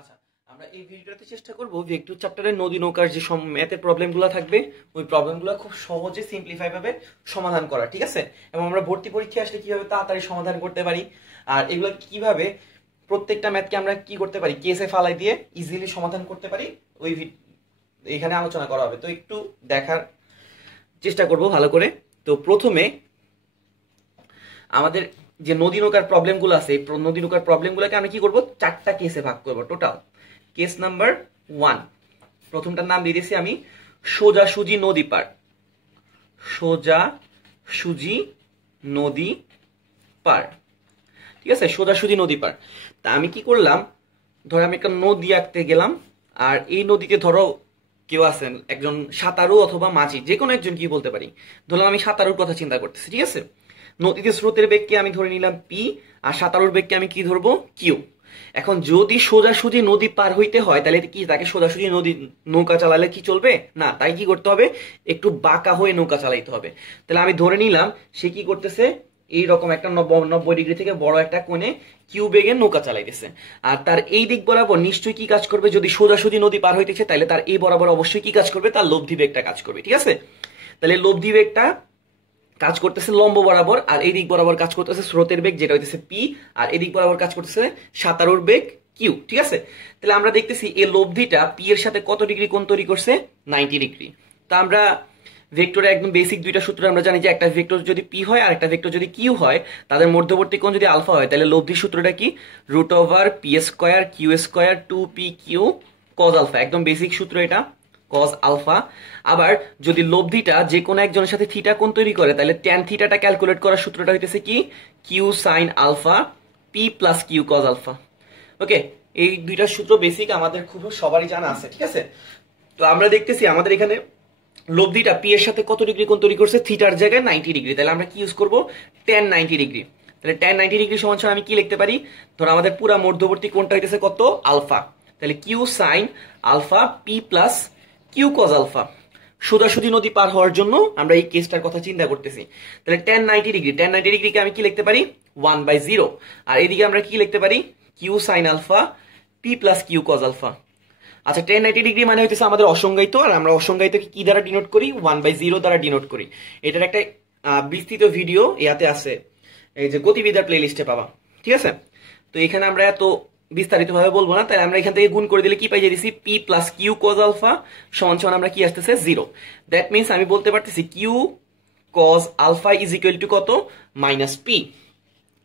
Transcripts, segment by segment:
আচ্ছা, আমরা এই ভিডিওতে চেষ্টা করব ভেক্টর চ্যাপ্টারের নদী নৌকার যে ম্যাথের প্রবলেমগুলো থাকবে ওই প্রবলেমগুলো খুব সহজে সিম্পলিফাই ভাবে সমাধান করা, ঠিক আছে? এবং আমরা ভর্তি পরীক্ষা আসলে কিভাবে তাড়াতাড়ি সমাধান করতে পারি আর এগুলো কিভাবে প্রত্যেকটা ম্যাথকে আমরা কি করতে পারি কেসে ফালাই দিয়ে ইজিলি সমাধান করতে পারি ওই এখানে আলোচনা করা হবে। তো একটু দেখার চেষ্টা করব ভালো করে। তো প্রথমে আমাদের যে নদী নৌকার প্রবলেমগুলো আছে এই নদী নৌকার প্রবলেমগুলোকে আমরা কি করব চারটা কেসে ভাগ করব। টোটাল কেস নাম্বার 1, প্রথমটার নাম দিয়ে দিয়েছি আমি সোজাসুজি নদী পার। সোজাসুজি নদী পার, ঠিক আছে? সোজাসুজি নদী পার। তা আমি কি করলাম, ধরো আমি একটা নদী আঁকতে গেলাম আর এই নদীতে ধরো কেউ আছেন একজন সাঁতারু অথবা মাঝি, যে কোনো একজন কি বলতে পারি। ধরলাম আমি সাঁতারুর কথা চিন্তা করতেছি, ঠিক আছে? নদীতে স্রোতের বেগকে আমি ধরে নিলাম পি আর সাঁতারুর বেগকে আমি কি ধরবো কিউ। এখন যদি সোজাসুজি নদী পার হইতে হয় তাহলে কি তাকে সোজাসুজি নদী নৌকা চালালে কি চলবে না, তাই কি করতে হবে একটু বাঁকা হয়ে নৌকা চালাইতে হবে। তাহলে আমি ধরে নিলাম সে কি করতেছে এইরকম একটা 90 ডিগ্রি থেকে বড় একটা কোণে কিউ বেগে নৌকা চালাইতেছে আর তার এই দিক বরাবর নিশ্চয়ই কি কাজ করবে, যদি সোজাসুজি নদী পার হইতেছে তাহলে তার এই বরাবর অবশ্যই কি কাজ করবে, তার লব্ধি বেগটা কাজ করবে, ঠিক আছে? তাহলে লব্ধি বেগটা কাজ করতেছে লম্ব বরাবর আর এই দিক বরাবর কাজ করতেছে স্রোতের বেগ যেটা হইতেছে পি আর এদিক বরাবর কাজ করতেছে সাঁতারুর বেগ কিউ, ঠিক আছে? তাহলে আমরা দেখতেছি এই লব্ধিটা পি এর সাথে কত ডিগ্রি কোণ তৈরি করছে 90 ডিগ্রি। তা আমরা ভেক্টরে একদম বেসিক দুইটা সূত্র আমরা জানি যে একটা ভেক্টর যদি পি হয় আর একটা ভেক্টর যদি কিউ হয় তাদের মধ্যবর্তী কোণ যদি আলফা হয় তাহলে লব্ধি সূত্রটা কি √p square Q square 2p Q cos alpha, একদম বেসিক সূত্র এটা কজ আলফা। আবার যদি লব্ধিটা যে কোনো একজনের সাথে থিটা কোণ তৈরি করে তাহলে ট্যান থিটাটা ক্যালকুলেট করার সূত্রটা হইতেছে কি Q sine alpha P plus Q cos alpha. Okay, এই দুইটা সূত্র বেসিক আমাদের খুব সবারই জানা আছে, ঠিক আছে? তো আমরা দেখতেছি আমাদের এখানে লব্ধিটা পি এর সাথে কত ডিগ্রি কোণ তৈরি করছে থিটার জায়গায় 90 ডিগ্রি, তাহলে আমরা কি ইউজ করব ট্যান 90 ডিগ্রি। তাহলে ট্যান 90 ডিগ্রি সমান সমান আমি কি লিখতে পারি, ধরো আমাদের পুরো মধ্যবর্তী কোণটা হইতেছে কত আলফা, তাহলে q sine alpha P plus Q cos alpha. সোজাসুজি নদী পার হওয়ার জন্য আমরা এই কেসটার কথা চিন্তা করতেছি। তাহলে ট্যান 90 ডিগ্রি, ট্যান 90 ডিগ্রিকে আমি কি লিখতে পারি 1/0 আর এদিকে আমরা কি লিখতে পারি q sine alpha P plus Q cos alpha. আচ্ছা, ট্যান 90 ডিগ্রি মানে হইতেছে আমাদের অসংজ্ঞায়িত আর আমরা অসংজ্ঞায়িতকে কি দ্বারা ডিনোট করি 1/0 দ্বারা ডিনোট করি। এটার একটা বিস্তৃত ভিডিও ইয়াতে আছে, এই যে গতিবিদ্যার প্লেলিস্টে পাবা, ঠিক আছে? তো এখানে আমরা এত বিস্তারিত ভাবে বলবো না, তাই আমরা এখান থেকে গুণ করে দিলে কি পাই যাইতেছি p plus Q cos alpha সমান সমান আমরা কি আসতেছে 0। দ্যাট মিনস আমি বলতে পারতেছি q cos alpha is equal to কত মাইনাস পি,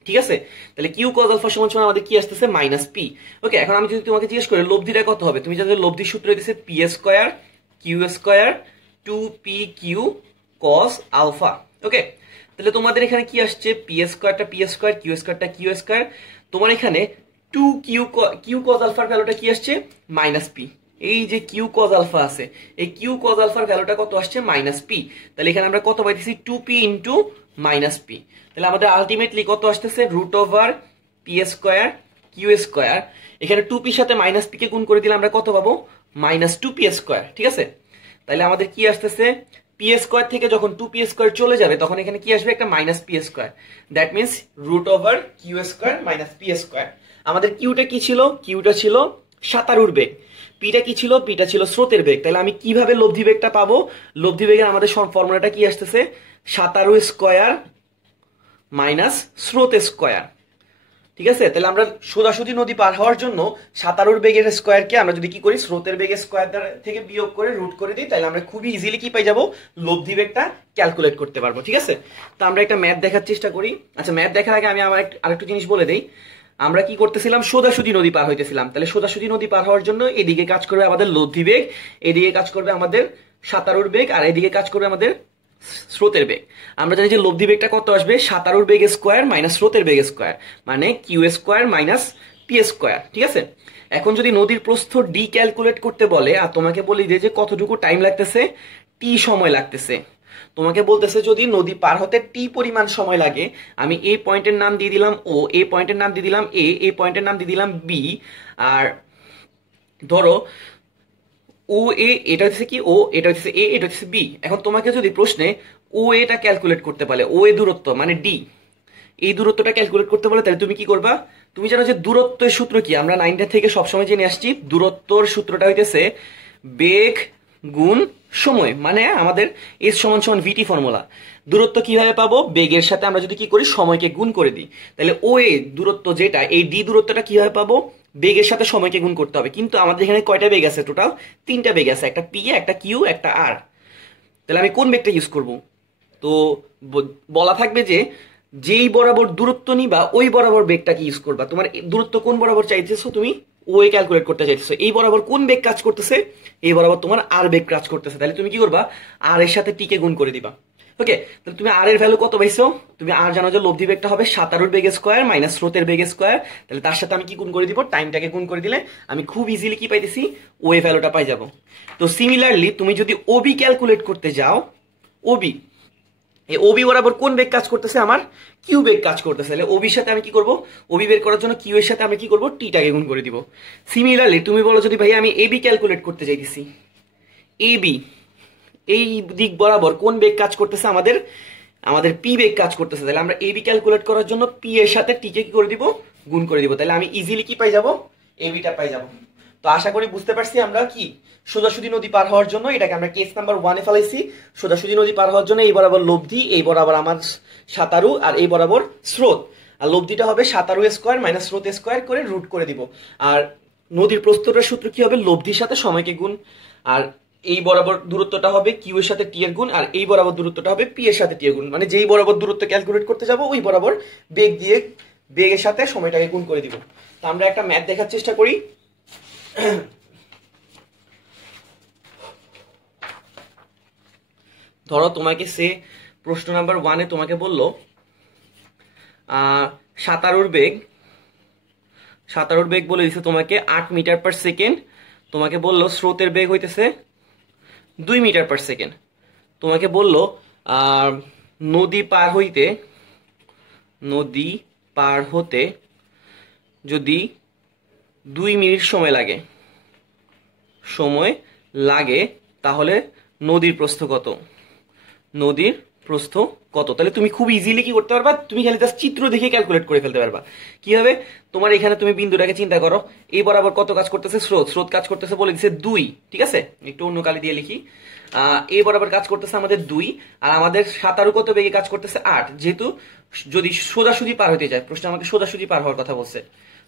ঠিক আছে? তাহলে কিউ কজ আলফা সমান সমান আমাদের কি আসতেছে মাইনাস পি। ওকে, এখন আমি যদি তোমাকে জিজ্ঞেস করি লব্ধিটা কত হবে, তুমি জানো লব্ধির সূত্র হইতেছে P square Q square 2p Q cos alpha. Okay, তাহলে তোমাদের এখানে কি আসছে পি স্কয়ারটা পি স্কয়ার কিউ স্কয়ারটা কিউ স্কয়ার, তোমার এখানে 2 কিউ কজ আলফার ভ্যালুটা কি আসছে মাইনাস পি। এই যে কিউ কজ আলফা আছে এই কিউ কজ আলফার ভ্যালুটা কত আসছে মাইনাস পি, তাহলে এখানে আমরা কত পাইতেছি 2p ইন্টু মাইনাস পি। তাহলে আমাদের আলটিমেটলি কত আসতেছে √পি স্কয়ার কিউ স্কয়ার, এখানে 2p সাথে মাইনাস পি কে গুণ করে দিলে আমরা কত পাবো মাইনাস 2p স্কয়ার, ঠিক আছে? তাহলে আমাদের কি আসতেছে পি স্কয়ার থেকে যখন 2p স্কয়ার চলে যাবে তখন এখানে কি আসবে একটা minus p square, that means √q square minus p square. আমাদের কিউটা কি ছিল, কিউটা ছিল সাঁতারুর বেগ, পিটা কি ছিল, পিটা ছিল স্রোতের বেগ। তাহলে আমি কিভাবে লব্ধি বেগটা পাবো, লব্ধি বেগের আমাদের ফর্মুলাটা কি আসতেছে সাঁতারু স্কয়ার মাইনাস স্রোত স্কয়ার, ঠিক আছে? তাহলে আমরা সোজাসুজি নদী পার হওয়ার জন্য সাঁতারুর বেগের স্কয়ারকে আমরা যদি কি করি স্রোতের বেগের স্কয়ার থেকে বিয়োগ করে রুট করে দিই তাহলে আমরা খুবই ইজিলি কি পাই যাবো লব্ধি বেগটা ক্যালকুলেট করতে পারবো, ঠিক আছে? তো আমরা একটা ম্যাথ দেখার চেষ্টা করি। আচ্ছা, ম্যাথ দেখার আগে আমি আমার আরেকটু জিনিস বলে দেই। আমরা কি করতেছিলাম সোজাসুজি নদী পার হইতেছিলাম, তাহলে সোজাসুজি নদী পার হওয়ার জন্য এদিকে কাজ করবে আমাদের লব্ধি বেগ, এদিকে কাজ করবে আমাদের সাঁতারুর বেগ আর এদিকে কাজ করবে আমাদের স্রোতের বেগ। আমরা জানি যে লব্ধি বেগটা কত আসবে সাঁতারুর বেগ স্কয়ার মাইনাস স্রোতের বেগ স্কয়ার মানে q square minus p square, ঠিক আছে? এখন যদি নদীর প্রস্থ ডি ক্যালকুলেট করতে বলে আর তোমাকে বলি যে কতটুকু টাইম লাগতেছে টি সময় লাগতেছে, তোমাকে বলতেছে যদি নদী পার হতে টি পরিমাণ সময় লাগে, আমি এই পয়েন্টের নাম দিয়ে দিলাম ও, এই পয়েন্টের নাম দিয়ে দিলাম এ, এই পয়েন্টের নাম দিয়ে দিলাম বি, আর ধরো ও এ এটা হচ্ছে কি ও, এটা হচ্ছে এ, এটা হচ্ছে বি। এখন তোমাকে যদি প্রশ্নে ও এটা ক্যালকুলেট করতে পারে, ও এ দূরত্ব মানে ডি, এই দূরত্বটা ক্যালকুলেট করতে বলে, তাহলে তুমি কি করবা? তুমি জানো যে দূরত্বের সূত্র কি, আমরা 9টা থেকে সবসময় জেনে আসছি দূরত্বর সূত্রটা হইতেছে বেগ গুণ সময়, মানে আমাদের এস সমান সমান ভিটি ফর্মুলা। দূরত্ব কিভাবে পাবো? বেগের সাথে আমরা যদি কি করি, সময়কে গুণ করে দিই। তাহলে ও এ দূরত্ব যেটা, এই ডি দূরত্বটা কিভাবে পাবো? বেগের সাথে সময়কে গুণ করতে হবে। কিন্তু আমাদের এখানে কয়টা বেগ আছে? টোটাল 3টা বেগ আছে, একটা পি, একটা কিউ, একটা আর। তাহলে আমি কোন বেগটা ইউজ করব? তো বলা থাকবে যে যেই বরাবর দূরত্ব নিবা ওই বরাবর বেগটাকে ইউজ করবা। তোমার দূরত্ব কোন বরাবর চাইতেছো, তুমি ওই ক্যালকুলেট করতে চাইতেছো, এই বরাবর কোন বেগ কাজ করতেছে? এই বরাবর তোমার আর বেগ কাজ করতেছে। তাহলে তুমি কি করবা? আর এর সাথে টি কে গুণ করে দিবা। ওকে, তাহলে তুমি আর এর ভ্যালু কত পাইছো? তুমি আর জানো যে লব্ধি বেগটা হবে সাঁতারুর বেগ স্কোয়ার মাইনাস স্রোতের বেগ স্কোয়ার। তাহলে তার সাথে আমি কি গুণ করে দিব? টাইমটাকে গুণ করে দিলে আমি খুব ইজিলি কি পাইতেছি? ওই ভ্যালুটা পাই যাব। তো সিমিলারলি তুমি যদি ওবি ক্যালকুলেট করতে যাও, ওবি, এই ওবি বরাবর কোন বেগ কাজ করতেছে? আমার কিউ বেগ কাজ করতেছে। তাহলে ওবির সাথে আমি কি করব? ওবি বের করার জন্য কিউ এর সাথে আমি কি করব? টিটাকে গুণ করে দিব। সিমিলারলি তুমি বলো যদি ভাই আমি এবি ক্যালকুলেট করতে চাইতেছি, এবি এই দিক বরাবর কোন বেগ কাজ করতেছে? আমাদের পি বেগ কাজ করতেছে। তাহলে আমরা এবি ক্যালকুলেট করার জন্য পি এর সাথে টিকে কি করে দিব? গুণ করে দিব। তাহলে আমি ইজিলি কি পাই যাব? এবিটা পাই যাব। তো আশা করি বুঝতে পারছি আমরা কি সোজাসুজি নদী পার হওয়ার জন্য এটাকে আমরা কেস নাম্বার 1-এ ফেলাইছি। সোজাসুজি নদী পার হওয়ার জন্য এই বরাবর লব্ধি, এই বরাবর আমার সাঁতারু, আর এই বরাবর স্রোত। আর লব্ধিটা হবে সাঁতারু স্কোয়ার মাইনাস স্রোত স্কোয়ার করে রুট করে দিব। আর নদীর প্রস্থটার সূত্র কি হবে? লব্ধির সাথে সময়কে গুণ। আর এই বরাবর দূরত্বটা হবে কিউ এর সাথে টি এর গুণ, আর এই বরাবর দূরত্বটা হবে পি এর সাথে টি এর গুণ। মানে যেই বরাবর দূরত্ব ক্যালকুলেট করতে যাব ওই বরাবর বেগ দিয়ে বেগের সাথে সময়টাকে গুণ করে দিব। তো আমরা একটা ম্যাথ দেখার চেষ্টা করি। ধরো তোমাকে সে প্রশ্ন নাম্বার 1-এ তোমাকে বলল সাঁতারুর বেগ বলে দিছে তোমাকে 8 মিটার পার সেকেন্ড। তোমাকে বলল স্রোতের বেগ হইতেছে 2 মিটার পার সেকেন্ড। তোমাকে বলল নদী পার হতে যদি 2 মিনিট সময় লাগে তাহলে নদীর প্রস্থ কত? তাহলে তুমি খুব ইজিলি কি করতে পারবা? তুমি খালি জাস্ট চিত্র দেখে ক্যালকুলেট করে ফেলতে পারবা। কি হবে? তোমার এখানে তুমি বিন্দুটাকে চিন্তা করো, এই বরাবর কত কাজ করতেছে? স্রোত কাজ করতেছে বলে দিচ্ছে 2, ঠিক আছে? একটু অন্য কালি দিয়ে লিখি। এই বরাবর কাজ করতেছে আমাদের 2, আর আমাদের সাঁতারু কত বেগে কাজ করতেছে? 8। যেহেতু যদি সোজাসুজি পার হতে যায়, প্রশ্ন আমাকে সোজাসুজি পার হওয়ার কথা বলছে,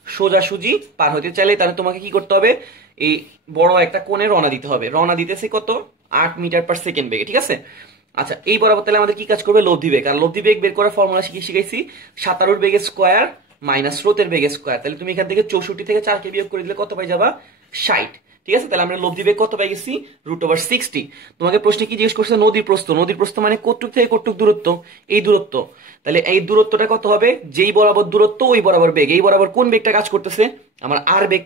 সোজাসুজি পার হতে চাইলে তাহলে তোমাকে কি করতে হবে? এই বড় একটা কোণে রওনা দিতে হবে। রওনা দিতেছে কত? 8 মিটার পার সেকেন্ড বেগে, ঠিক আছে? আচ্ছা, এই বরাবর তাহলে আমাদের কি কাজ করবে? লব্ধি বেগ। আর লব্ধি বেগ বের করার ফর্মুলা শিখাইছি সাঁতারুর বেগ স্কোয়ার মাইনাস স্রোতের বেগ স্কোয়ার। তাহলে তুমি এখান থেকে 64 থেকে 4কে বিয়োগ করে দিলে কত পাই যাবা? 60, ঠিক আছে? তাহলে আমরা লব্ধি বেগ কত পাই গেছি? √60। তোমাকে প্রশ্নে কি জিজ্ঞেস করছে? নদীর প্রস্থ মানে কতটুক থেকে কতটুক দূরত্ব? এই দূরত্ব। তাহলে এই দূরত্বটা কত হবে? যেই বরাবর দূরত্ব ওই বরাবর বেগ। এই বরাবর কোন বেগটা কাজ করতেছে? আমার আর বেগ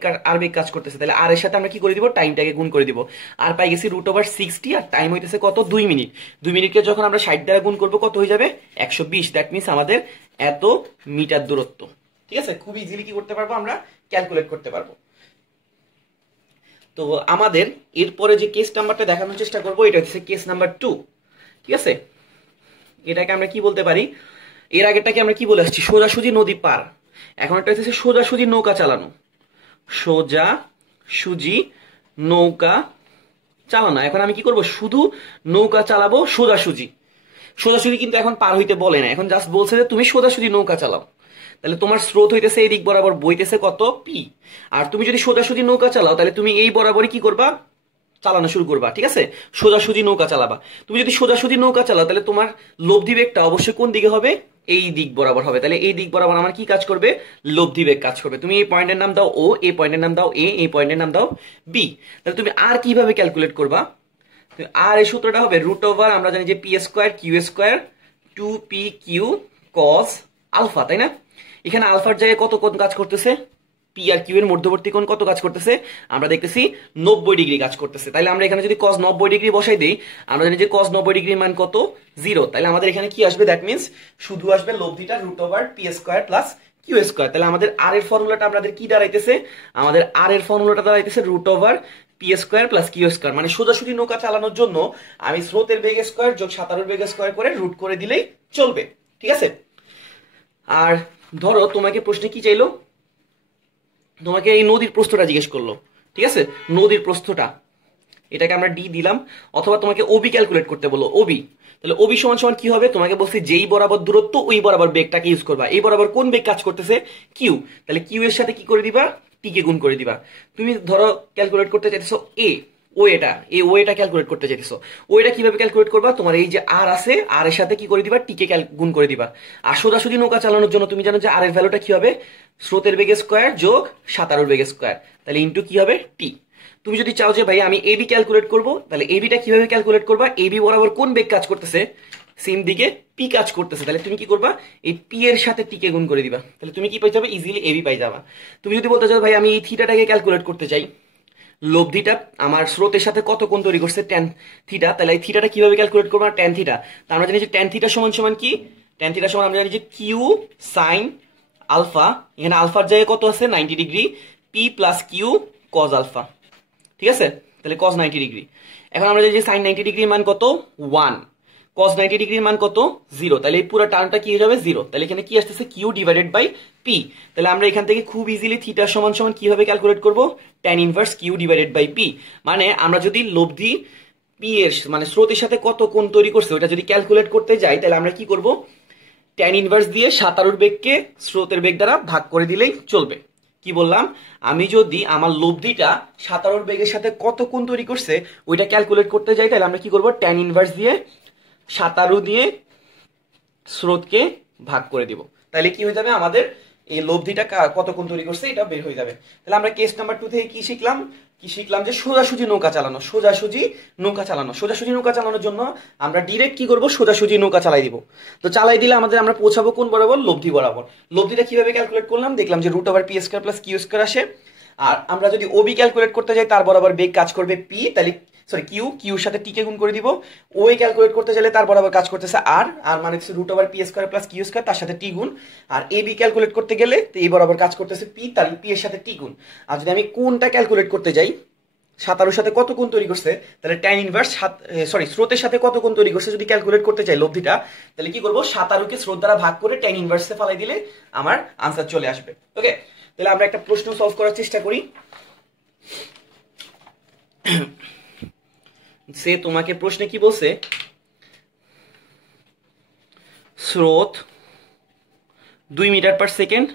কাজ করতেছে। তাহলে আর এর সাথে আমরা কি করে দিব? টাইমটাকে গুণ করে দিব। আর পাই গেছি √60, আর টাইম হইতেছে কত? 2 মিনিট। 2 মিনিটকে যখন আমরা 60 দ্বারা গুণ করবো কত হয়ে যাবে? 120। দ্যাট মিনস আমাদের এত মিটার দূরত্ব, ঠিক আছে? খুব ইজিলি কি করতে পারবো? আমরা ক্যালকুলেট করতে পারবো। তো আমাদের এরপরে যে কেস নাম্বারটা দেখানোর চেষ্টা করবো এটা হচ্ছে কেস নাম্বার 2, ঠিক আছে? এটাকে আমরা কি বলতে পারি? এর আগেরটাকে আমরা কি বলে আসছি? সোজাসুজি নদী পার। এখন এটা হচ্ছে সোজাসুজি নৌকা চালানো। সোজাসুজি নৌকা চালানো। এখন আমি কি করব? শুধু নৌকা চালাবো সোজাসুজি। কিন্তু এখন পার হইতে বলে না, এখন জাস্ট বলছে যে তুমি সোজাসুজি নৌকা চালাও। তাহলে তোমার স্রোত হইতেছে এই দিক বরাবর বইতেছে কত? পি। আর তুমি যদি সোজাসুজি নৌকা চালাও তাহলে তুমি এই বরাবরই কি করবা? চালানো শুরু করবা, ঠিক আছে? সোজাসুজি নৌকা চালাবা। তুমি যদি সোজাসুজি নৌকা চালাও তাহলে তোমার লব্ধি বেগটা অবশ্যই কোন দিকে হবে? এই দিক বরাবর হবে। তাহলে এই দিক বরাবর আমার কি কাজ করবে? লব্ধি বেগ কাজ করবে। তুমি এই পয়েন্টের নাম দাও ও, এই পয়েন্টের নাম দাও এ, এই পয়েন্টের নাম দাও বি। তাহলে তুমি আর কিভাবে ক্যালকুলেট করবা? আর এই সূত্রটা হবে √ আমরা জানি যে p square q square 2pq cos alpha, তাই না? এখানে আলফার জায়গায় কত কোণ কাজ করতেছে? পি আর কিউ এর মধ্যবর্তী কোণ কত কাজ করতেছে? আমরা দেখতেছি 90 ডিগ্রি কাজ করতেছে। তাহলে আমরা এখানে যদি cos 90 ডিগ্রি বসাই দেই, আমরা জানি যে cos 90 ডিগ্রির মান কত? 0। তাহলে আমাদের এখানে কি আসবে? দ্যাট মিন্স শুধু আসবে লব্ধিটা √p square plus q square. তাহলে আমাদের আর এর ফর্মুলাটা আমাদের কি দাঁড়াইতেছে? আমাদের আর এর ফর্মুলাটা দাঁড়াইতেছে √p square plus q square. মানে সোজাসুজি নৌকা চালানোর জন্য আমি স্রোতের বেগ স্কোয়ার যোগ সাঁতারুর বেগ স্কোয়ার করে রুট করে দিলেই চলবে, ঠিক আছে? আর ধরো তোমাকে প্রশ্নে কি চাইলো, তোমাকে এই নদীর প্রস্থটা জিজ্ঞেস করলো, ঠিক আছে, নদীর প্রস্থটা, এটাকে আমরা ডি দিলাম, অথবা তোমাকে ওবি ক্যালকুলেট করতে বলো, ওবি। তাহলে ওবি সমান সমান কি হবে, তোমাকে বলছি যেই বরাবর দূরত্ব ওই বরাবর বেগটাকে ইউজ করবা। এই বরাবর কোন বেগ কাজ করতেছে, কিউ, তাহলে কিউ এর সাথে কি করে দিবা, টি কে গুণ করে দিবা। তুমি ধরো ক্যালকুলেট করতে চাইতেছো এ, ও এটা, এ ও এটা ক্যালকুলেট করতে চাইতেছো, ও এটা কিভাবে ক্যালকুলেট করবা, তোমার এই যে আর আছে, আর এর সাথে কি করে দিবা, টি কে গুণ করে দিবা। আর সোজাসুজি নৌকা চালানোর জন্য তুমি জানো যে আর এর ভ্যালুটা কি হবে, স্রোতের বেগের স্কোয়ার যোগ সাঁতারুর বেগের স্কোয়ার, তাহলে ইন্টু কি হবে, টি। তুমি যদি চাও যে ভাই আমি এবি ক্যালকুলেট করব, তাহলে এবিটা কিভাবে ক্যালকুলেট করবা, এবি বরাবর কোন বেগ কাজ করতেছে, সেম দিকে পি কাজ করতেছে, তাহলে তুমি কি করবা, এই পি এর সাথে টি কে গুণ করে দিবা, তাহলে তুমি কি পাই যাবে, ইজিলি এবি পাই যাবা। তুমি যদি বলতে চাও ভাই আমি এই থিটাটাকে ক্যালকুলেট করতে চাই, লব্ধিটা আমার স্রোতের সাথে কত কোণ তৈরি করছে, ট্যান থিটা, তাহলে এই থিটাটা কিভাবে ক্যালকুলেট করবো, ট্যান থিটা। তা আমরা জানি যে ট্যান থিটা সমান সমান কি, ট্যান থিটা সমান আমরা জানি যে কিউ সাইন আলফা, এখানে আলফার জায়গায় কত আছে 90 degree, p plus Q cos alpha, ঠিক আছে, তাহলে cos 90 ডিগ্রি। এখন আমরা জানি যে sin 90 ডিগ্রির মান কত 1, cos 90 ডিগ্রির মান কত 0, তাহলে এই পুরো টার্মটা কি হয়ে যাবে 0, তাহলে এখানে কি আসতেছে q ডিভাইডেড বাই p। তাহলে আমরা এখান থেকে খুব ইজিলি থিটা সমান সমান কিভাবে ক্যালকুলেট করব, tan inverse q divided by p। মানে আমরা যদি লব্ধি p এর মানে স্রোতের সাথে কত কোণ তৈরি করছে ওটা যদি ক্যালকুলেট করতে যাই, তাহলে আমরা কি করব, tan ইনভার্স দিয়ে সাঁতারুর বেগকে স্রোতের বেগ দ্বারা ভাগ করে দিলেই চলবে। কি বললাম, আমি যদি আমার লব্ধিটা সাঁতারুর বেগের সাথে কত কোণ তৈরি করছে ওইটা ক্যালকুলেট করতে যাই, তাহলে আমরা কি করব, tan ইনভার্স দিয়ে সাঁতারু দিয়ে স্রোতকে ভাগ করে দিব, তাহলে কি হয়ে যাবে, আমাদের এই লব্ধিটা কত কোণ তৈরি করছে এটা বের হয়ে যাবে। তাহলে আমরা কেস নাম্বার 2 থেকে কি শিখলাম, যে সোজাসুজি নৌকা চালানো, সোজাসুজি নৌকা চালানো। সোজাসুজি নৌকা চালানোর জন্য আমরা ডিরেক্ট কি করব, সোজাসুজি নৌকা চালাই দিব। তো চালাই দিলে আমরা পৌঁছাবো কোন বরাবর, লব্ধি বরাবর। লব্ধিটা কিভাবে ক্যালকুলেট করলাম, দেখলাম যে root over p square plus q square আসে। আর আমরা যদি ওবি ক্যালকুলেট করতে যাই, তার বরাবর বেগ কাজ করবে পি, তাহলে সরি কিউর সাথে টি কে গুণ করে দিব। ওই ক্যালকুলেট করতে চাইলে তার বরাবর কাজ করতেছে আর, মানে হচ্ছে root over p square plus q square, তার সাথে টি গুণ। আর এবি ক্যালকুলেট করতে গেলে তো এই বরাবর কাজ করতেছে পি, তাহলে পি এর সাথে টি গুণ। আর যদি আমি কোনটা ক্যালকুলেট করতে যাই, সাঁতারুর সাথে কত কোণ তৈরি করছে, তাহলে tan ইনভার্স স্রোতের সাথে কত কোণ তৈরি করছে যদি ক্যালকুলেট করতে চাই লব্ধিটা, তাহলে কি করব, সাঁতারুকে স্রোত দ্বারা ভাগ করে tan ইনভার্সে ফালাই দিলে আমার আনসার চলে আসবে। ওকে, তাহলে আমরা একটা প্রশ্ন সলভ করার চেষ্টা করি। সে তোমাকে প্রশ্নে কি বলছে, স্রোত 2 মিটার পার সেকেন্ড,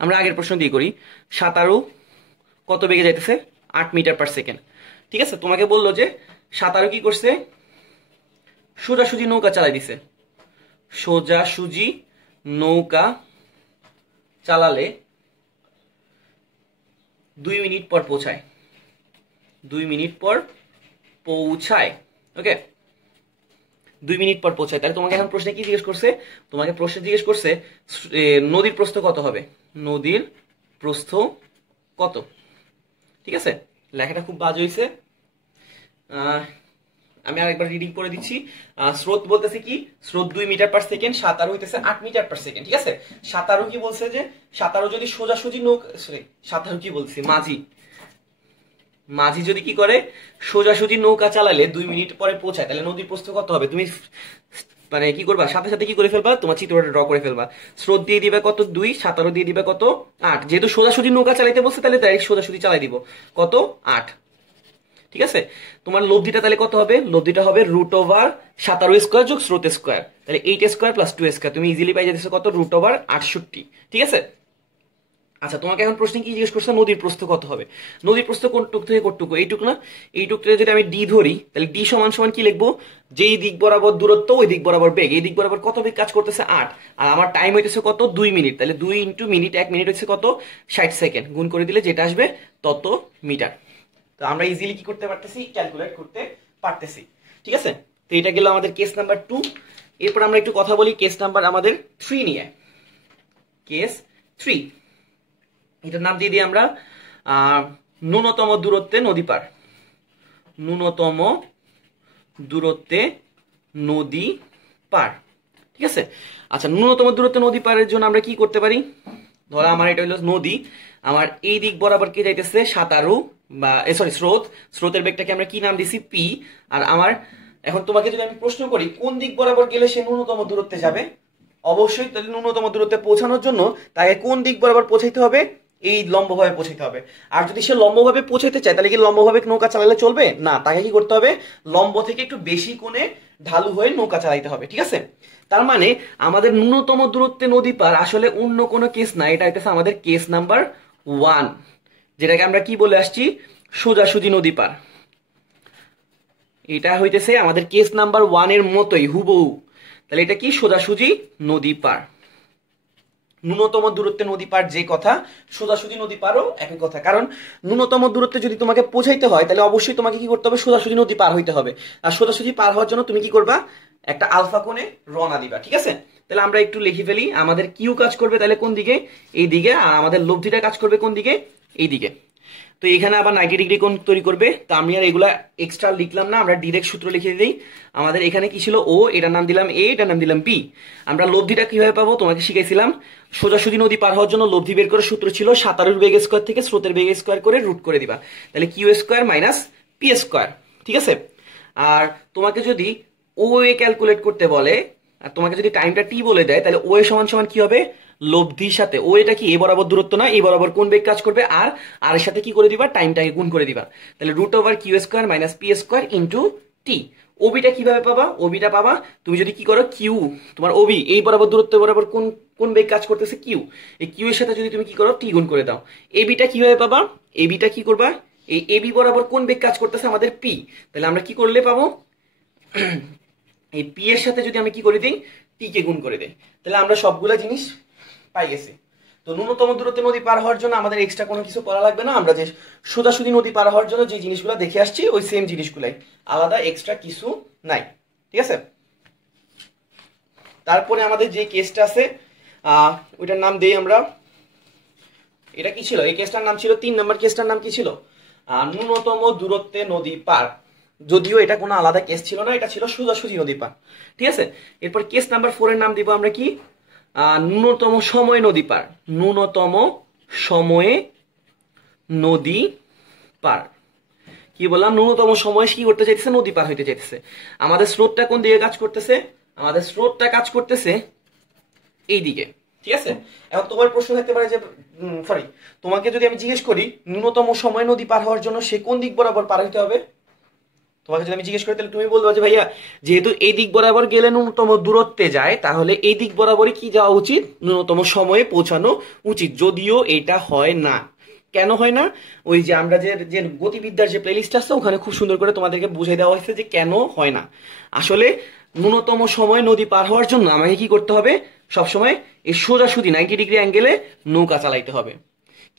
আমরা আগের প্রশ্ন দিয়ে করি, সাঁতারু কত বেগে যাইতেছে 8 মিটার পার সেকেন্ড। ঠিক আছে, তোমাকে বললো যে সাঁতারু কি করছে, সোজাসুজি নৌকা চালাই দিছে, সোজাসুজি নৌকা চালালে 2 মিনিট পর পৌঁছায়, 2 মিনিট পর পৌঁছায়। ওকে, 2 মিনিট পর পৌঁছায়। তাহলে তোমাকে এখন প্রশ্নে কি জিজ্ঞেস করছে, তোমাকে প্রশ্নে জিজ্ঞেস করছে নদীর প্রস্থ কত হবে, নদীর প্রস্থ কত। ঠিক আছে, লেখাটা খুব বাজে হয়েছে, আমি আরেকবার রিডিং করে দিচ্ছি। স্রোত বলতেছে কি, স্রোত 2 মিটার পার সেকেন্ড, সাঁতারু হইতেছে 8 মিটার পার সেকেন্ড। ঠিক আছে, সাঁতারু কি বলছে যে সাঁতারু যদি সোজাসুজি নৌকা, সরি সাঁতারু কি বলছি, মাঝি যদি কি করে সোজাসুজি নৌকা চালালে 2 মিনিট পরে পৌঁছায়, তাহলে নদীর প্রস্থ কত হবে। তুমি মানে কি করবা, সাথে সাথে কি করে ফেলবা, তোমার চিত্রটা ড্র করে ফেলবা। স্রোত দিয়ে দিবে কত 2, সাঁতারু দিয়ে দিবে কত 8, যেহেতু সোজাসুজি নৌকা চালাইতে বলছে তাহলে ডাইরেক্ট সোজাসুজি চালাই দিব, কত 8। ঠিক আছে, তোমার লব্ধিটা তাহলে কত হবে, লব্ধিটা হবে রুট ওভার সাঁতারু স্কোয়ার যোগ স্রোত স্কোয়ার, তাহলে 8 স্কোয়ার প্লাস 2 স্কোয়ার, তুমি ইজিলি পাই যাচ্ছে কত, রুট ওভার 68। ঠিক আছে, আচ্ছা তোমাকে এখন প্রশ্ন কি জিজ্ঞেস করছে, নদীর প্রস্থ কত হবে। নদীর প্রস্থ কোনটুক থেকে কোনটুকু, এইটুক না, এইটুকটা যদি আমি ডি ধরি, তাহলে ডি সমান সমান কি লিখবো, যেই দিক বরাবর দূরত্ব ওই দিক বরাবর বেগ, এই দিক বরাবর কত বেগ কাজ করতেছে 8, আর আমার টাইম হইতেছে কত 2 মিনিট, তাহলে 2 ইন্টু মিনিট, 1 মিনিট হচ্ছে কত 60 সেকেন্ড, গুণ করে দিলে যেটা আসবে তত মিটার। তো আমরা ইজিলি কি করতে পারতেছি, ক্যালকুলেট করতে পারতেছি। ঠিক আছে, তো এটা গেল আমাদের কেস নাম্বার 2। এরপর আমরা একটু কথা বলি কেস নাম্বার আমাদের 3 নিয়ে। কেস 3, এটার নাম দিয়ে দিই আমরা ন্যূনতম দূরত্বে নদী পার, ন্যূনতম দূরত্বে নদী পার। ঠিক আছে, আচ্ছা ন্যূনতম দূরত্বে নদী পারের জন্য আমরা কি করতে পারি, ধরো আমার এটা হলো নদী, আমার এই দিক বরাবর কে যাইতেছে সাঁতারু বা সরি স্রোত, স্রোতের বেগটাকে আমরা কি নাম দিছি পি। আর আমার এখন তোমাকে যদি আমি প্রশ্ন করি কোন দিক বরাবর গেলে সে ন্যূনতম দূরত্বে যাবে, অবশ্যই তাহলে ন্যূনতম দূরত্বে পৌঁছানোর জন্য তাকে কোন দিক বরাবর পৌঁছাইতে হবে, এই লম্বভাবে পৌঁছাইতে হবে। আর যদি সে লম্বভাবে পৌঁছাইতে চায় তাহলে কি লম্বভাবে নৌকা চালালে চলবে না, তাকে কি করতে হবে, লম্ব থেকে একটু বেশি কোণে ঢালু হয়ে নৌকা চালাইতে হবে। ঠিক আছে, তার মানে আমাদের ন্যূনতম দূরত্বে নদী পার আসলে অন্য কোনো কেস না, এটা হইতেছে আমাদের কেস নাম্বার 1, যেটাকে আমরা কি বলে আসছি, সোজাসুজি নদী পার। এটা হইতেছে আমাদের কেস নাম্বার 1 এর মতোই হুবহু। তাহলে এটা কি, সোজাসুজি নদী পার। ন্যূনতম দূরত্বে নদী পার যে কথা, সোজাসুজি নদী পারও একই কথা। কারণ ন্যূনতম দূরত্বে যদি তোমাকে পৌঁছাইতে হয় তাহলে অবশ্যই তোমাকে কি করতে হবে, সোজাসুজি নদী পার হইতে হবে। আর সোজাসুজি পার হওয়ার জন্য তুমি কি করবা, একটা আলফা কোণে রওনা দিবা। ঠিক আছে, তাহলে আমরা একটু লিখে ফেলি। আমাদের কিউ কাজ করবে তাহলে কোন দিকে, এই দিকে। আর আমাদের লব্ধিটা কাজ করবে কোন দিকে, এই দিকে। তো এখানে আবার 90 ডিগ্রি কোণ তৈরি করবে। তো আমি আর এগুলা এক্সট্রা লিখলাম না, আমরা ডিরেক্ট সূত্র লিখে দিই। আমাদের এখানে কি ছিল, ও, এটার নাম দিলাম এ, এটার নাম দিলাম বি। আমরা লব্ধিটা কিভাবে পাবো তোমাকে শিখাইছিলাম। সোজাসুজি নদী পার হওয়ার জন্য লব্ধি বের করার সূত্র ছিল সাঁতারুর বেগ স্কোয়ার থেকে স্রোতের বেগ স্কোয়ার করে রুট করে দিবা, তাহলে q square minus P square. ঠিক আছে, আর তোমাকে যদি ও এ ক্যালকুলেট করতে বলে আর তোমাকে যদি টাইমটা টি বলে দেয় তাহলে ও এ সমান সমান কি হবে, লব্ধির সাথে ও এটা কি এ বরাবর দূরত্ব না, এই বরাবর কোন বেগ কাজ করবে, আর আর এর সাথে কি করে দিবা, টাইমটাকে গুণ করে দিবা। তাহলে root over Q square minus P square into T. ওবিটা কিভাবে পাবা, ওবিটা পাবা তুমি যদি কি করো, কিউ তোমার ওবি এই বরাবর দূরত্ব বরাবর কোন কোন বেগ কাজ করতেছে, কিউ, এই কিউ এর সাথে যদি তুমি কি করো, টি গুণ করে দাও। এবিটা কিভাবে পাবা, এবিটা কি করবা, এই এবি বরাবর কোন বেগ কাজ করতেছে আমাদের পি, তাহলে আমরা কি করলে পাবো, এই পি এর সাথে যদি আমি কি করে দিই, টি কে গুণ করে দেই, তাহলে আমরা সবগুলা জিনিস পাই গেছি। তো ন্যূনতম দূরত্বে নদী পার হওয়ার জন্য আমাদের এক্সট্রা কোনো কিছু করা লাগবে না। আমরা যে সোজাসুজি নদী পার হওয়ার জন্য যে জিনিসগুলো দেখে আসছি ওই সেম জিনিসগুলাই, আলাদা এক্সট্রা কিছু নাই। ঠিক আছে, তারপরে আমাদের যে কেসটা আছে ওইটার নাম দেই আমরা। এটা কি ছিল, এই কেসটার নাম ছিল 3 নম্বর কেসটার নাম কি ছিল, ন্যূনতম দূরত্বে নদী পার। যদিও এটা কোনো আলাদা কেস ছিল না, এটা ছিল সোজাসুজি নদী পার। ঠিক আছে, এরপর কেস নাম্বার 4 এর নাম দিব আমরা কি, ন্যূনতম সময় নদী পার। ন্যূনতম সময়ে নদী পার, কি বললাম, ন্যূনতম সময় কি করতে চাইতেছে, নদী পার হইতে চাইতেছে। আমাদের স্রোতটা কোন দিকে কাজ করতেছে, আমাদের স্রোতটা কাজ করতেছে এই দিকে। ঠিক আছে, এখন তোমার প্রশ্ন থাকতে পারে যে সরি, তোমাকে যদি আমি জিজ্ঞেস করি ন্যূনতম সময় নদী পার হওয়ার জন্য সে কোন দিক বরাবর পার হইতে হবে, তোমাকে যদি আমি জিজ্ঞেস করি তাহলে তুমি বলবে যে ভাইয়া যেহেতু এই দিক বরাবর গেলে ন্যূনতম দূরত্বে যায় তাহলে এই দিক বরাবরই কি যাওয়া উচিত, ন্যূনতম সময়ে পৌঁছানো উচিত। যদিও এটা হয় না, কেন হয় না, ওই যে আমরা যে গতিবিদ্যার যে প্লেলিস্ট আছে ওখানে খুব সুন্দর করে তোমাদেরকে বুঝিয়ে দেওয়া হয়েছে যে কেন হয় না। আসলে ন্যূনতম সময় নদী পার হওয়ার জন্য আমাকে কি করতে হবে, সবসময় এই সোজাসুজি 90 ডিগ্রি অ্যাঙ্গেলে নৌকা চালাইতে হবে।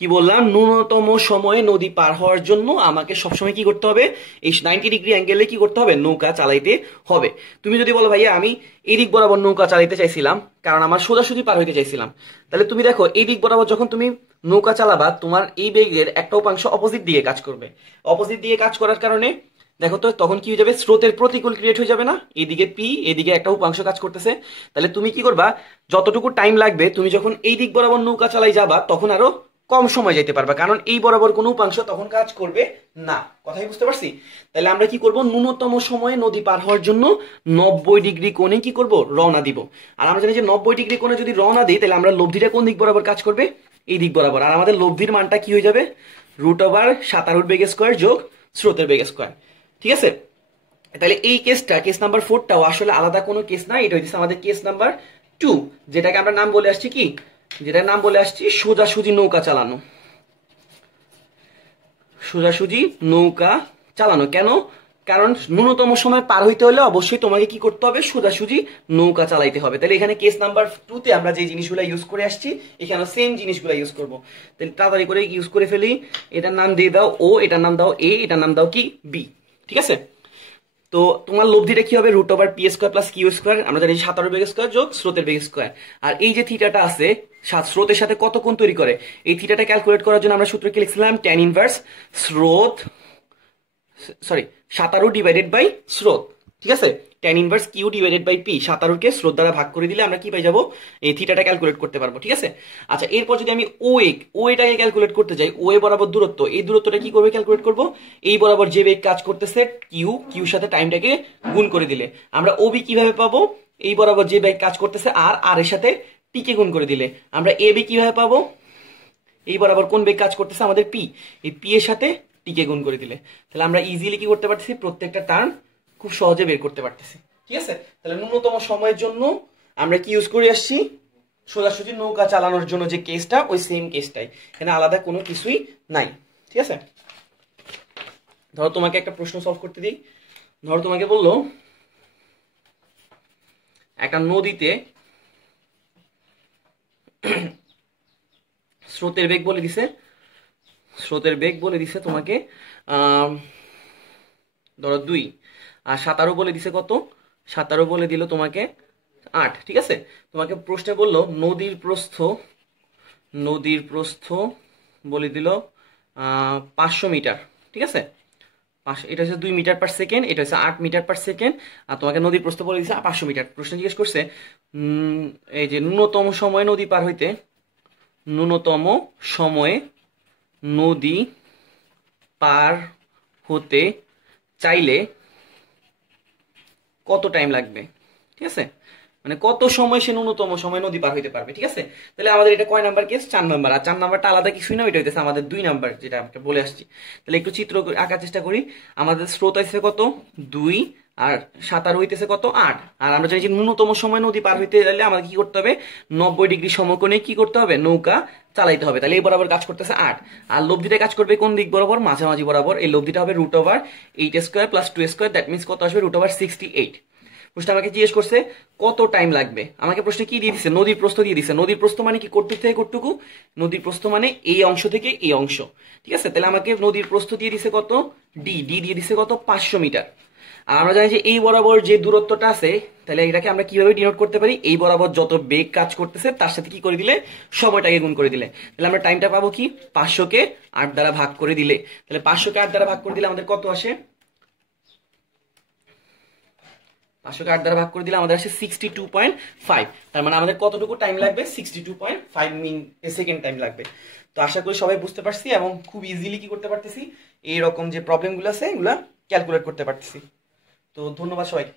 কি বললাম, ন্যূনতম সময়ে নদী পার হওয়ার জন্য আমাকে সবসময় কি করতে হবে, এই 90 ডিগ্রি অ্যাঙ্গেলে কি করতে হবে, নৌকা চালাইতে হবে। তুমি যদি বলো ভাইয়া আমি এই দিক বরাবর নৌকা চালাইতে চাইছিলাম কারণ আমার সোজাসুজি পার হইতে চাইছিলাম, তাহলে তুমি দেখো এই দিক বরাবর যখন তুমি নৌকা চালাবা তোমার এই বেগের একটা উপাংশ অপোজিট দিকে কাজ করবে। অপোজিট দিকে কাজ করার কারণে দেখো তো তখন কি হয়ে যাবে, স্রোতের প্রতিকূল ক্রিয়েট হয়ে যাবে না, এইদিকে পি এদিকে একটা উপাংশ কাজ করতেছে। তাহলে তুমি কি করবা, যতটুকু টাইম লাগবে তুমি যখন এই দিক বরাবর নৌকা চালাই যাবা তখন আরো কম সময় যেতে পারবা, কারণ এই বরাবর কোনো উপাংশ তখন কাজ করবে না। কথাই বুঝতে পারছি? তাহলে আমরা কি করব, ন্যূনতম সময়ে নদী পার হওয়ার জন্য 90 ডিগ্রি কোণে কি করব, রওনা দিব। আর আমরা জানি যে 90 ডিগ্রি কোণে যদি রওনা দিই তাহলে আমরা লব্ধিটা কোন দিক বরাবর কাজ করবে, এই দিক বরাবর। আর আমাদের লব্ধির মানটা কি হয়ে যাবে, রুট ওভার সাঁতারুর বেগ স্কোয়ার যোগ স্রোতের বেগ স্কোয়ার। ঠিক আছে, তাহলে এই কেসটা কেস নাম্বার 4টাও আসলে আলাদা কোনো কেস না, এটা হচ্ছে আমাদের কেস নাম্বার 2, যেটাকে আমরা নাম বলে আসছি কি, যেটার নাম বলে আসছি সোজাসুজি নৌকা চালানো। সোজাসুজি নৌকা চালানো কেন, কারণ ন্যূনতম সময় পার হইতে হলে অবশ্যই তোমাকে কি করতে হবে, সোজাসুজি নৌকা চালাইতে হবে। তাহলে এখানে কেস নাম্বার 2তে আমরা যে জিনিসগুলো ইউজ করে আসছি এখানে সেম জিনিসগুলো ইউজ করব। তাহলে তাড়াতাড়ি করে ইউজ করে ফেলি। এটার নাম দিয়ে দাও ও, এটার নাম দাও এ, এটার নাম দাও কি বি। ঠিক আছে, তো তোমার লব্ধিটা কি হবে, root over p square plus q square, আমরা জানি সাঁতারের বেগ স্কোয়ার যোগ স্রোতের বেগ স্কোয়ার। আর এই যে থিটাটা আছে স্রোতের সাথে কত কোণ তৈরি করে, এই থিটাটা ক্যালকুলেট করার জন্য আমরা সূত্র কি লিখছিলাম, ট্যান ইনভার্স সাঁতারু ডিভাইডেড বাই স্রোত। ঠিক আছে, tan inverse Q divided by P, সাঁতারুকে স্রোত দ্বারা ভাগ করে দিলে আমরা কি পাই যাবো, এই থিটাটা ক্যালকুলেট করতে পারবো। ঠিক আছে, আচ্ছা এরপর যদি আমি ও এটাকে ক্যালকুলেট করতে যাই, ও এ বরাবর দূরত্ব, এই দূরত্বটা কি করবে, ক্যালকুলেট করবো এই বরাবর যে বেগ কাজ করতেছে কিউর সাথে টাইমটাকে গুণ করে দিলে আমরা ওবি কিভাবে পাবো, এই বরাবর যে বেগ কাজ করতেছে আর আর এর সাথে টি কে গুণ করে দিলে আমরা এ বি কিভাবে পাবো? এই বরাবর কোন বেগ কাজ করতেছে? আমাদের পি। এই পি এর সাথে টি কে গুণ করে দিলে তাহলে আমরা ইজিলি কি করতে পারতেছি? প্রত্যেকটা টার্ম খুব সহজে বের করতে পারতেছি। ঠিক আছে, তাহলে ন্যূনতম সময়ের জন্য আমরা কি ইউজ করে আসছি? সোজাসুজি নৌকা চালানোর জন্য যে কেসটা, ওই সেম কেসটাই, এখানে আলাদা কোনো কিছুই নাই। ঠিক আছে, ধরো তোমাকে একটা প্রশ্ন সলভ করতে দিই। ধরো তোমাকে বললো একটা নদীতে স্রোতের বেগ বলে দিছে, স্রোতের বেগ বলে দিছে তোমাকে ধরো 2, আর সাঁতারও বলে দিছে কত? সাঁতারও বলে দিল তোমাকে 8। ঠিক আছে, তোমাকে প্রশ্নে বললো নদীর প্রস্থ, নদীর প্রস্থ বলে দিল 500 মিটার। ঠিক আছে, এটা হচ্ছে 2 মিটার পার সেকেন্ড, এটা হচ্ছে 8 মিটার পার সেকেন্ড, আর তোমাকে নদীর প্রস্থ বলে দিচ্ছে 500 মিটার। প্রশ্ন জিজ্ঞেস করছে এই যে ন্যূনতম সময় নদী পার হইতে, ন্যূনতম সময়ে নদী পার হতে চাইলে কত টাইম লাগবে? ঠিক আছে, মানে কত সময় সে ন্যূনতম সময় নদী পার হইতে পারবে। ঠিক আছে, তাহলে আমাদের এটা কয় নাম্বার কেস? 4 নাম্বার। আর 4 নাম্বারটা আলাদা কিছুই না, এটা হইতেছে আমাদের 2 নাম্বার, যেটা আমাকে বলে আসছি। তাহলে একটু চিত্র আঁকার চেষ্টা করি। আমাদের স্রোত আছে কত? 2, আর সাঁতার হইতেছে কত? 8। আর আমরা জানি যে ন্যূনতম সময় নদী পার হইতে গেলে আমাদের কি করতে হবে? 90 ডিগ্রি সমকোণে কি করতে হবে? নৌকা চালাইতে হবে। তাহলে এই বরাবর কাজ করতেছে 8, আর লব্ধিটা কাজ করবে কোন দিক বরাবর? মাঝামাঝি বরাবর। এই লব্ধিটা হবে √8² + 2², দ্যাট মিনস কত আসবে? √68। প্রশ্ন আমাকে জিজ্ঞেস করছে কত টাইম লাগবে। আমাকে প্রশ্নে কি দিয়ে দিচ্ছে? নদীর প্রস্থ দিয়ে দিচ্ছে। নদীর প্রস্থ মানে কি? কটুক থেকে কটুকু? নদীর প্রস্থ মানে এই অংশ থেকে এই অংশ। ঠিক আছে, তাহলে আমাকে নদীর প্রস্থ দিয়ে দিচ্ছে কত? ডি দিয়ে দিচ্ছে কত? 500 মিটার। আর আমরা জানি যে এই বরাবর যে দূরত্বটা আছে, তাহলে এটাকে আমরা কিভাবে ডিনোট করতে পারি? এই বরাবর যত বেগ কাজ করতেছে তার সাথে কি করে দিলে? সময়টাকে গুণ করে দিলে। তাহলে আমরা টাইমটা পাবো কি? 500কে 8 দ্বারা ভাগ করে দিলে। তাহলে 500কে 8 দ্বারা ভাগ করে দিলে আমাদের কত আসে? 500কে 8 দ্বারা ভাগ করে দিলে আমাদের আসে 62.5। তার মানে আমাদের কতটুকু টাইম লাগবে? 62.5 সেকেন্ড টাইম লাগবে। তো আশা করি সবাই বুঝতে পারছি এবং খুব ইজিলি কি করতে পারতেছি, এইরকম যে প্রবলেমগুলো আছে এগুলা ক্যালকুলেট করতে পারতেছি। তো ধন্যবাদ সবাইকে।